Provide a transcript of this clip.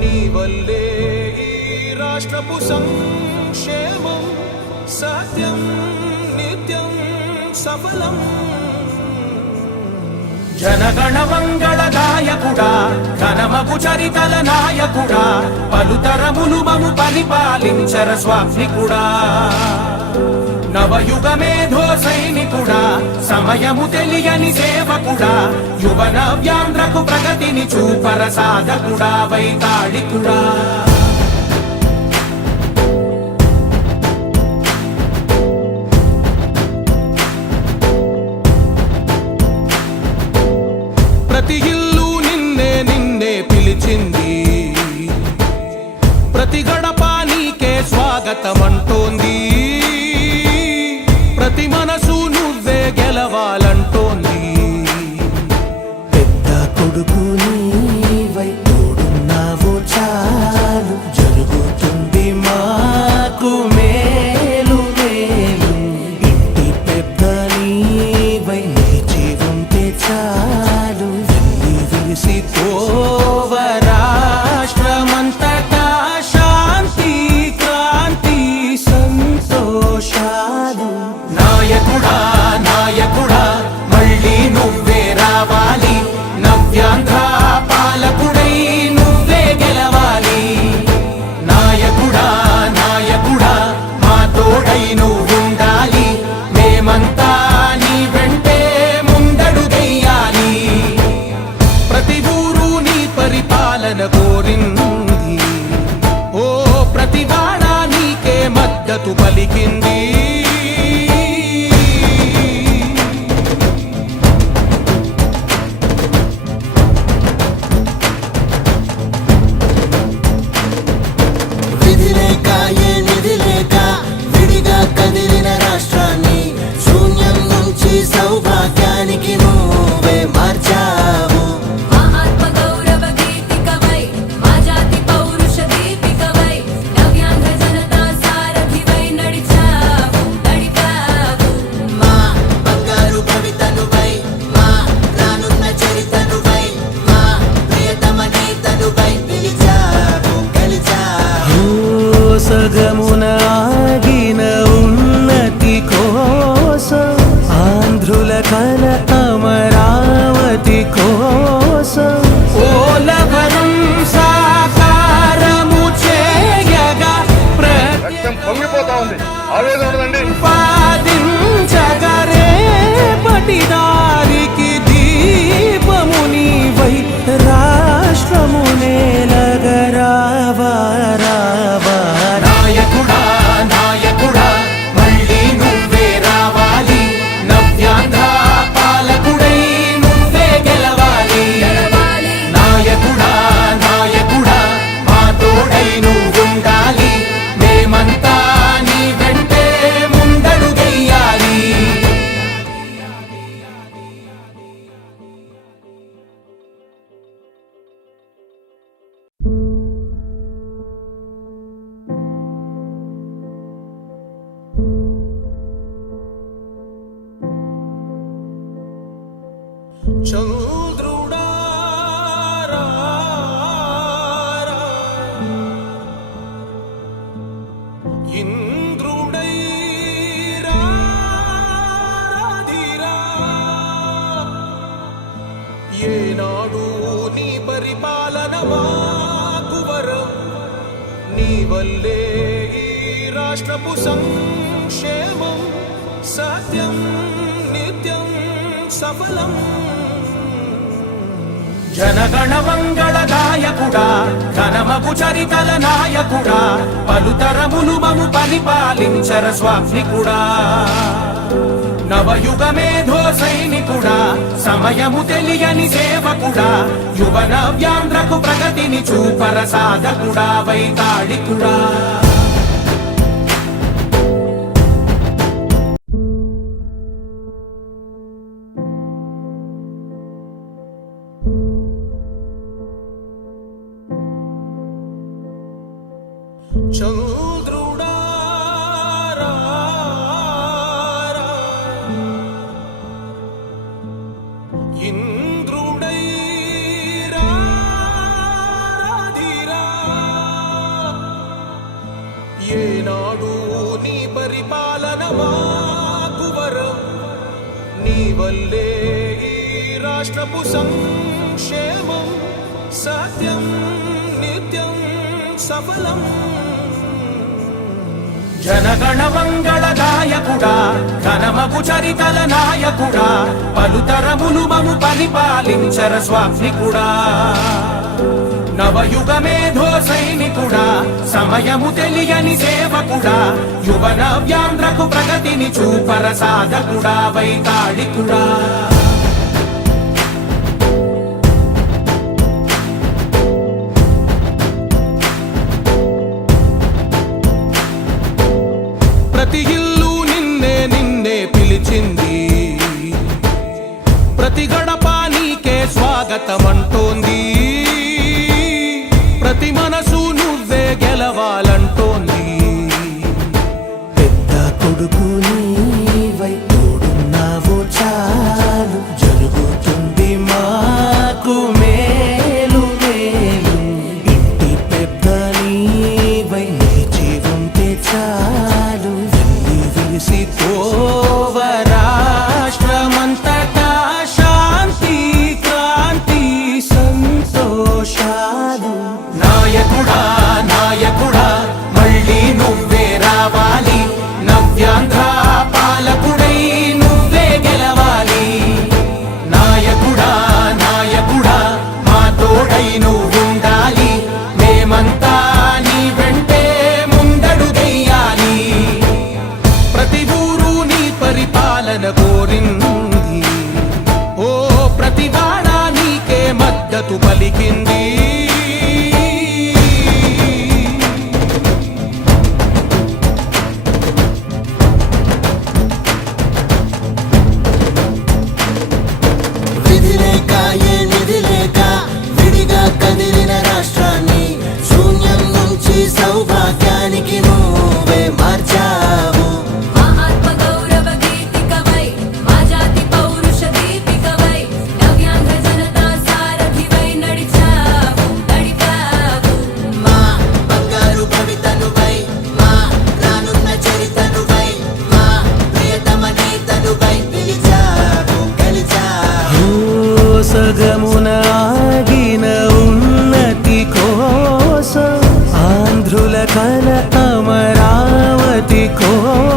నీ వల్లే ఈ రాష్ట్రపు సంక్షేమం సత్యం నిత్యం సఫలం. జనగణ మంగళ గాయకుడా ఘనమగు చరితల నాయకుడా పలుతరములు మము పరిపాలించర స్వామికుడా. నవయుగ మేధో సైనికుడా సమయము తెలియని సేవకుడా యువన వ్యాంధ్రకు ప్రగతిని చూపర సాధకుడా వైతాళికుడా. ప్రతి ఇల్లు నిన్నే నిన్నే పిలిచింది, ప్రతి గడప నీకే స్వాగతమంటోంది, ప్రతి మనసు నువ్వే గెలవాలంటోంది. పెద్ద కొడుకు నీవై తోడున్నావు చాలు జరుగుతుంది మాకు మేలు మేలు. ఇంటి పెద్ద నీవై నిలిచి ఉంటే చాలు వెళ్ళి విరిసి పోవ రాష్ట్రమంతటా శాంతి క్రాంతి సంతోషాలు. నాయకుడా నాయకుడా మళ్ళీ నువ్వే రావాలి, నవ్యాంధ్ర పాలకుడై నువ్వే గెలవాలి. నాయకుడా నాయకుడా మా తోడై నువ్వుండాలి, మేమంతా నీ వెంటే ముందడుగెయ్యాలి. ప్రతి ఊరు నీ పరిపాలన కోరింది, ఓ ప్రతి వాడ నీకే మద్దతు పలికింది. విధి లేక ఏ నిధి లేక విడిగా కదిలిన రాష్ట్రాన్ని శూన్యం నుంచి సౌభాగ్యానికి నువ్వే మార్చావు. మా ఆత్మ గౌరవ గీతికవై మా జాతి పౌరుష దీపికవై నవ్యాంధ్ర జనతా సారథివై నడిచావు నడిపావు. మా బంగారు భవితనువై మా రానున్న చరితనువై మా ప్రియతమ నేతనువై పిలిచావు గెలిచావు. సగమున ఆగిన ఉన్నతి కోసం ఆంధ్రుల కల అమరావతి కోసం పోలవరం సాకారము చేయగా రక్తం పొంగిపోతా ఉంది, ఆవేదన ఉండదండి. ప్రతిపాదించగరే పటిదారికి దీపము నీవై రాష్ట్రము నేలగరావా రావా. నాయకుడా నాయకుడా మళ్ళీ నువ్వే రావాలి, నవ్యాంధ్ర పాలకుడై నువ్వే గెలవాలి. నాయకుడా నాయకుడా మా తోడై నువ్వుండాలి, మేమంతా నీ వెంటే ముందడుగెయ్యాలి. చంద్రుడా రా రా, ఇంద్రుడై రాధిరా. ఏనాడు నీ పరిపాలన మాకు వరం, నీ వల్లే ఈ రాష్ట్రపు సంక్షేమం సత్యం నిత్యం సఫలం. జనగణ మంగళ గాయకుడా ఘనమగు చరితల నాయకుడా పలుతరములు మము పరిపాలించర స్వామికుడా. నవయుగ మేధో సైనికుడా సమయము తెలియని సేవకుడా యువన వ్యాంధ్రకు ప్రగతిని చూపర సాధకుడా వైతాళికుడా. చంద్రుడా రా రా, ఇంద్రుడై రాధిరా. వల్లే ఈ రాష్ట్రపు సంక్షేమం సత్యం నిత్యం సఫలం. జనగణ మంగళ గాయకుడా ఘనమగు చరితల నాయకుడా పలుతరములు మము పరిపాలించర స్వామికుడా. నవయుగ మేధో సైనికుడా సమయము తెలియని సేవకుడా యువ నవ్యాంధ్రకు ప్రగతిని చూపర సాధకుడా వైతాళికుడా. ప్రతి ఇల్లు నిన్నే నిన్నే పిలిచింది, ప్రతి గడప నీకే స్వాగతమంటోంది, ప్రతి మనసు నువ్వే గెలవాలంటోంది. పెద్ద కొడుకు నీవై తోడున్నావు చాలు, జరుగుతుంది మాకు మేలు మేలు. ఇంటి పెద్ద నీవై నిలిచి ఉంటే చాలు, వెళ్ళి విరిసి పోవ రాష్ట్రమంతటా శాంతి క్రాంతి సంతోషాలు. నాయకుడా నాయకుడా మళ్ళీ నువ్వే రావాలి, నవ్యాంధ్ర పాలకుడై నువ్వే గెలవాలి. నాయకుడా నాయకుడా మా తోడై నువ్వుండాలి, మేమంతా నీ వెంటే ముందడుగెయ్యాలి. ప్రతి ఊరు నీ పరిపాలన కోరింది, ఓ ప్రతి వాడ నీకే మద్దతు పలికింది. విధి లేక ఏ నిధి లేక విడిగా కదిలిన రాష్ట్రాన్ని శూన్యం నుంచి సౌభాగ్యానికి నువ్వే మార్చావు. మా ఆత్మ గౌరవ గీతికవై మా జాతి పౌరుష దీపికవై నవ్యాంధ్ర జనతా సారథివై నడిచావు నడిపావు. మా బంగారు భవితనువై, మా రానున్న చరితనువై, మా ప్రియతమ నేతనువై పిలిచావు గెలిచావు. సగమున ఆగిన ఉన్నతి కోసం ఆంధ్రుల కల అమరావతి కోసం